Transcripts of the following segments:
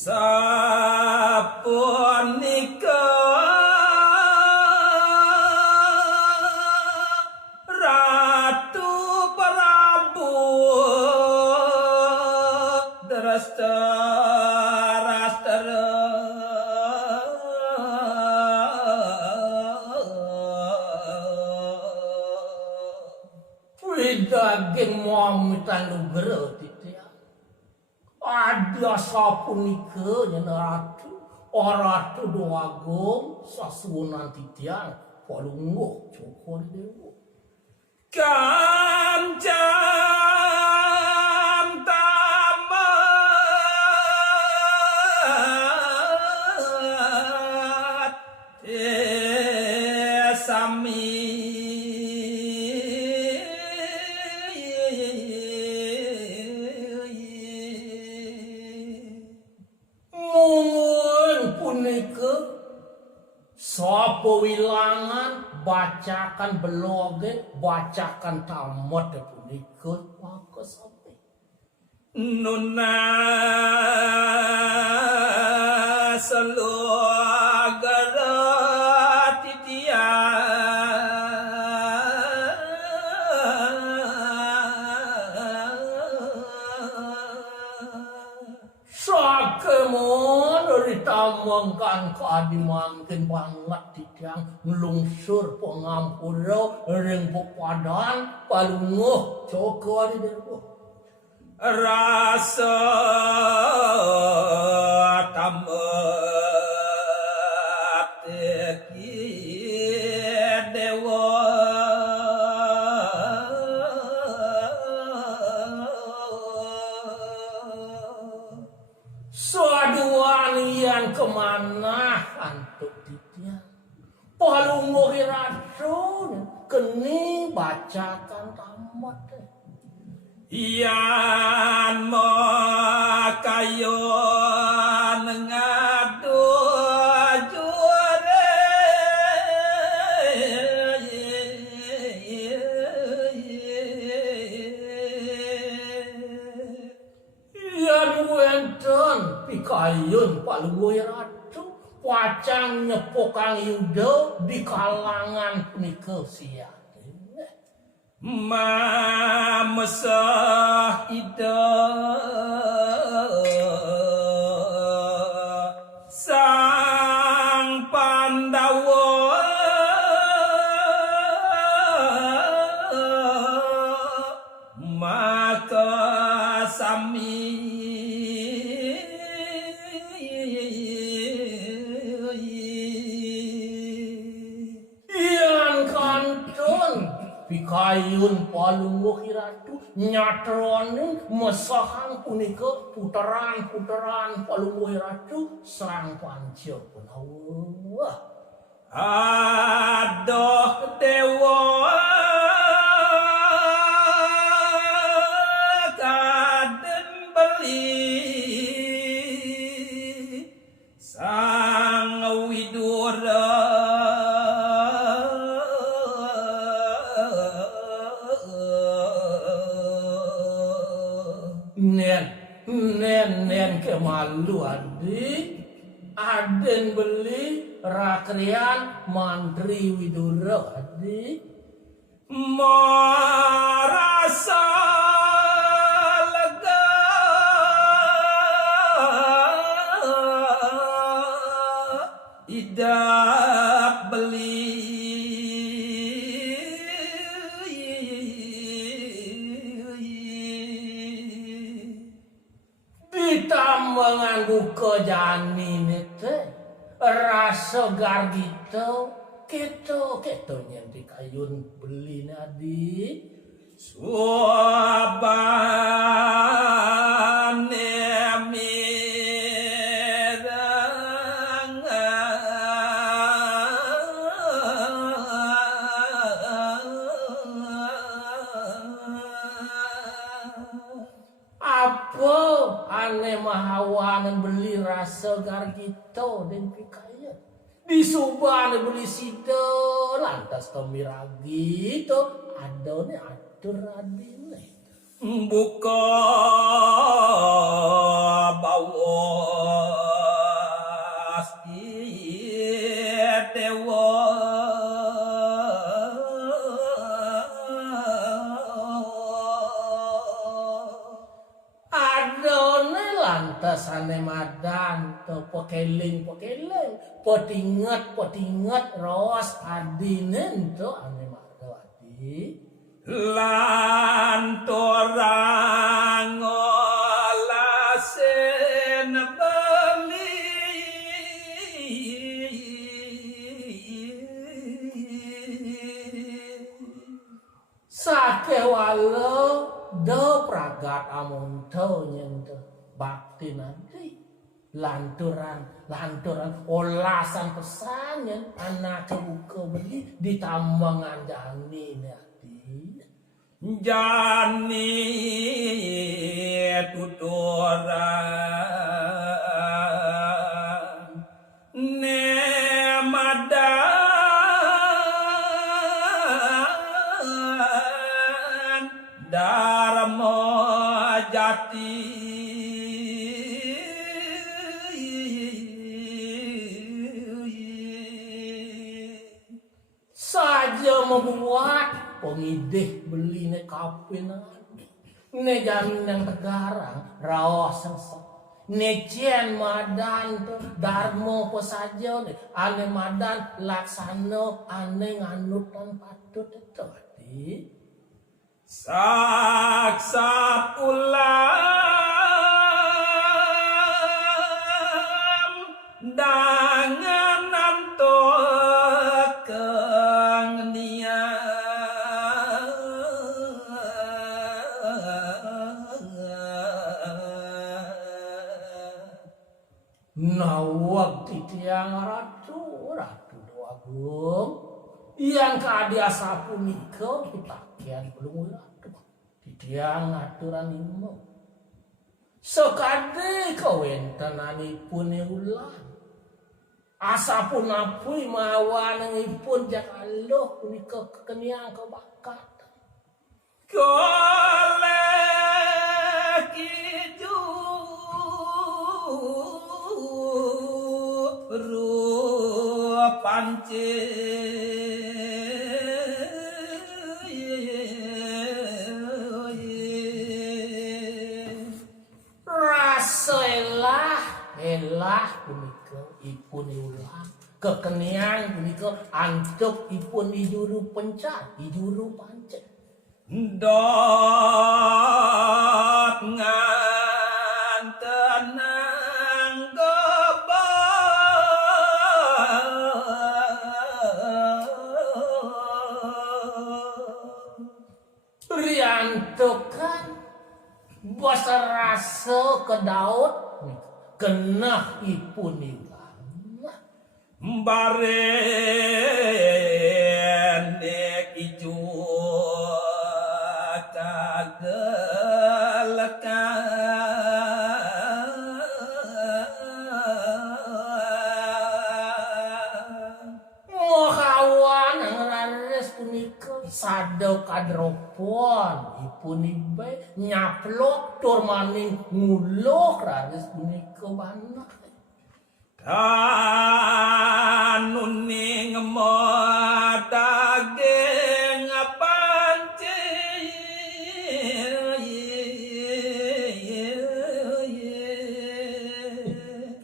Sapunika Ratu Prabu Drastara Widaging mamitan nugra titiang ada sapunika nyana ratu ratu doagung sasuwunan titiang palungguh cokor dewa Kancam tamat sami Sapa wilangan bacakan beloge bacakan tamat punika maka sampai nuna salugara ditamangkan keadimangkin banget titiang ngelungsur pengampura ring pepadan palunguh cokor di dewa rasa tamat dewa Saduanian kemana antuk titiang palunguh racun keni bacakan tamat Ian makayon ngadu jure Ian wenten pikayun palunguh ratu wacang nyepokang yuda di kalangan punika sia mamesah ida sang Pandawa maka sami Pikayun palunguh ratu nyatroni mesahang punika putaran palunguh ratu sang panca penawa adoh dewa kaden beli sang widura nen kemalu aden beli rakrian mantri widura merasa lega idak beli menganggu kejanin itu rasa gargito keto nyanti kayun beli nadi suabane mirang apa ane mahawanan beli rasa gargito dan pikaya disubah beli sida lantas tomiragi to adone atur adine buka bawas dewa adone lantasane madan to pekeling potinget ros adinen to ane Mardawati lantorang olasen beli sakewalo do pragat amonto nyente bakti nanti lanturan olasan pesannya anak buka beli ditambang anjani nanti jani tuturan ne madan dharma jati saja membuat pengidih beli ne kapin ne jamin yang tegarang rawas sengsak ne cien madan tuh darmo pesaja ne ane madan laksana ane nganut dan patut itu hati saksa pulang dangan nanto nawag titiang ratu doagung yang keadia sapu niko pitakian belum ratu titiang aturan imo sekade kawentananipun ulang asapun apui mawanangipun jakaloh punika kekeniang kebakatan golek ijo pance rasa elah punika ipun ulang kekeniang punika antuk ipun ijuru pencat ijuru pancet dot ngantenang riantokan basa rasa ke Daud kenah ipun ilang baren nek ijo mohawan rares punika sado kadropon ipun ibe nyaplok tur maning nguluk rares punika banak kanuning daging panci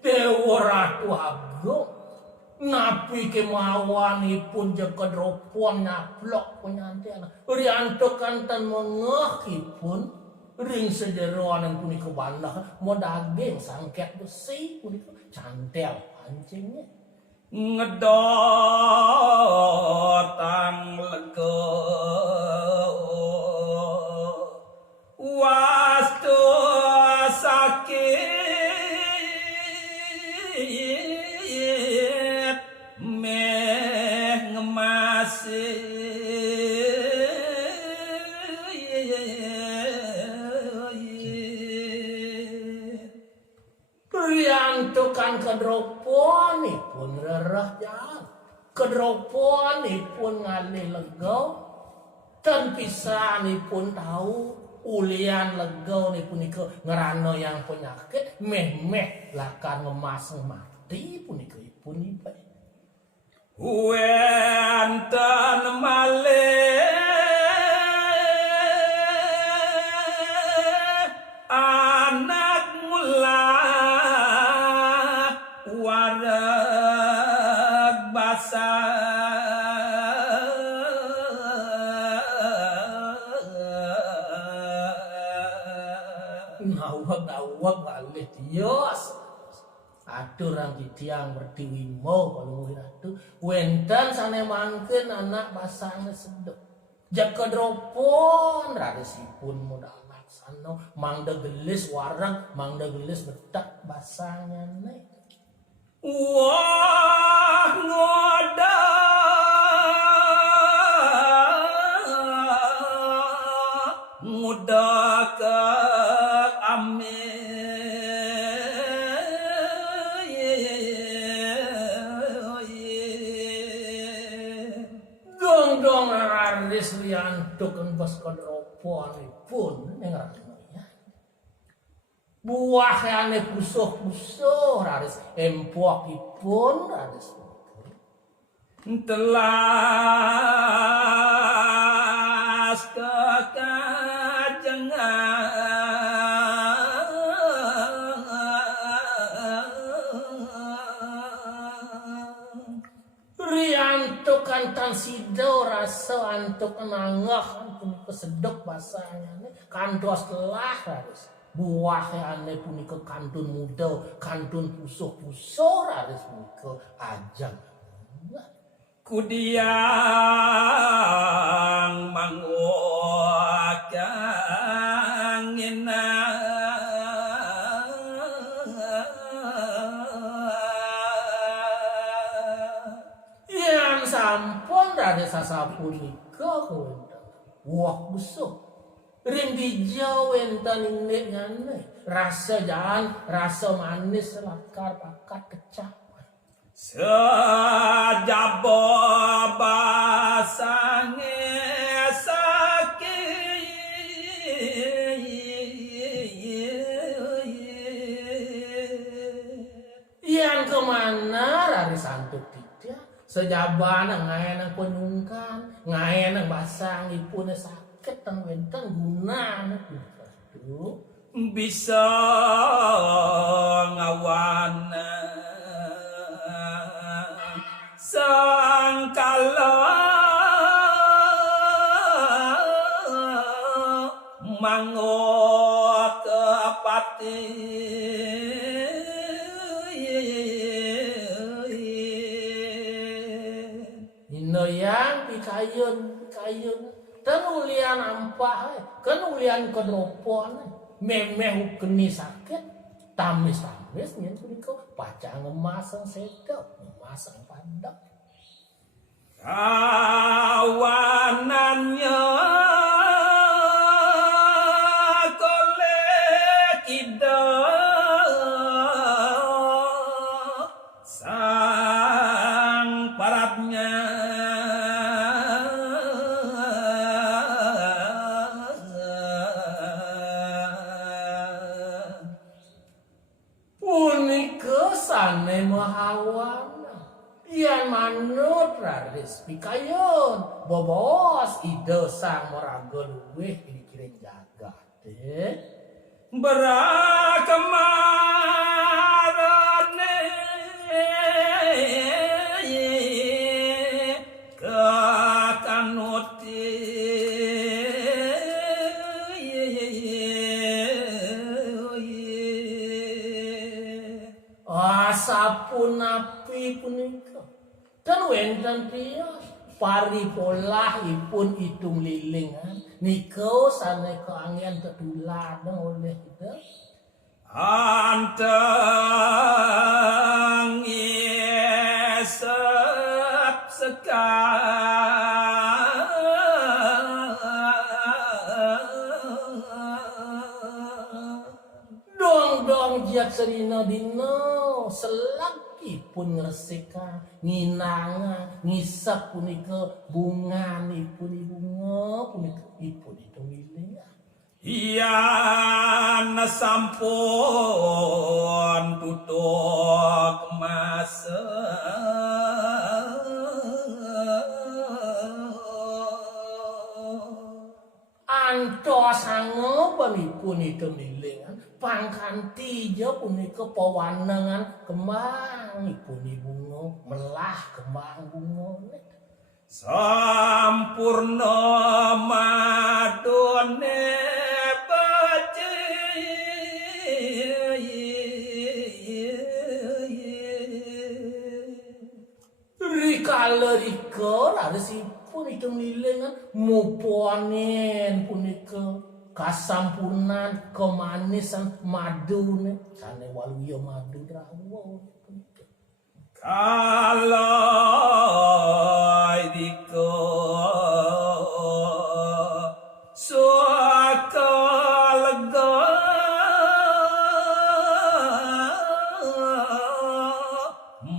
dewa ratu agung napi kemawanipun jeung dropon nyaplok penyantian riantokan ten mengehipun ring sederoan punika bandah mau daging sangket besi punika cantel pancingnya ngedotang lega wastu sakit meh ngemasi riantokan kedroponipun rerah jalan kedroponipun ngalih lega dan pisanipun tahu ulian lega nih punika ngerano yang penyakit meh lakar ngemas mati punika ipun iba. Wenten malih anak mula wareg basah Nawag balik Dios. Aduh orang tiang berdiwi mau kalau mungkin aduh. Wenten sana mangkin anak basahnya sedep. Jaga dropon radesipun modal laksana. Mangda gelis warang, mangda gelis betak basahnya nih. wah ngoda muda ke ame Dong aris liantuk kan bos kodropon pun nengarana ya. Buah ane pusuh aris empokipun aris. telas kekajengan Riantuk kantan sido rasa antuk nangah ampun kesedok basahnya kantos telah harus buahnya ane punika kantun muda kantun pusuh harus punika ajang kudiang yang sampun dari sasapunika kewenten wah busuk rindu jauh enten ini ngane rasa jalan rasa manis lakar pakat kecap sejabo basange sakit yang kemana rari santuk tidak sejabana ngayenang penyungkan ngayenang basang ipun sakit tang wenten guna aduh bisa ngawana sangkala mangot kepati Ino yang pikayun tenulian ampah kenulian kedropon memeh ukeni sakit tamis nyen punika paca ngemasang sedap ngemasang padang kawanannya kolek ida sang paratnya punika sane mahawana yang manut raris pikayun bobos ide sang moraga luweh dikiring jagat berakamarane kekanuti asapun api punika dan wenten tios paripolah ipun itung lilingan niko sane keangian ketuladan oleh kita anteng esep dong jiak serina dino selagi pun ngresika nginanga ngisap punika bunga ipun bunga punika ipun itu miling Yan sampun tutuk masa Antos sangopunipun itu milingan pangkanti ja punika pawanengan kembangipun bunga melah kembang bunga sampurna madone baci rikala laresipun itu milingan muponen punika kasampunan kemanisan madune sane waluya madu rawa punika kalau diko suaka lega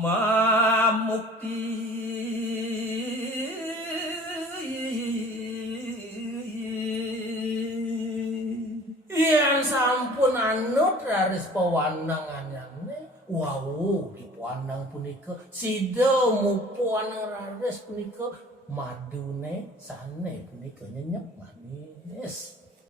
mamukti yen sampun anut raris pawananganane wow dipuanang punika sida mupuanang raris punika madune sane punika nyenyep manis